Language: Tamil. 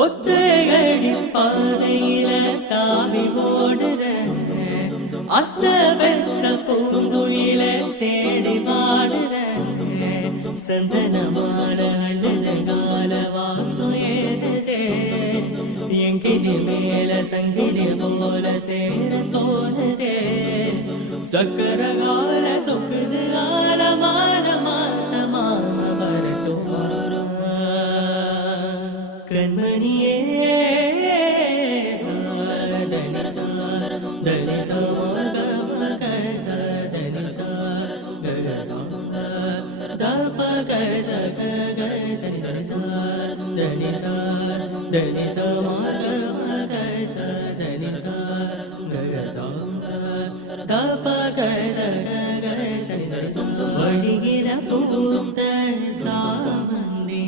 ஒத்தையடி பாதையில தாவி ஓடுற அத்த பெத்த பூங்குயில தேடி வாடுற சந்தனமான அழுத கால வாசம் ஏறுதே எங்கிலி மேல சங்கிலி போல சேர தோணுதே சக்கர கால சொக்குது ஆலமான மாத்த மாம வரட்டும் கண்மணியே சாரதனி சாரதம் தனி சாரகம கசதனி சாரதம் கசதம் தப கசக கசனி தனி சாரதம் தனி சாரதம் தனி சாரகம கசதனி சாரதம் கசதம் தப கசக கசனி தனி சாரதம் வடிகிற பூந்த சாமந்தி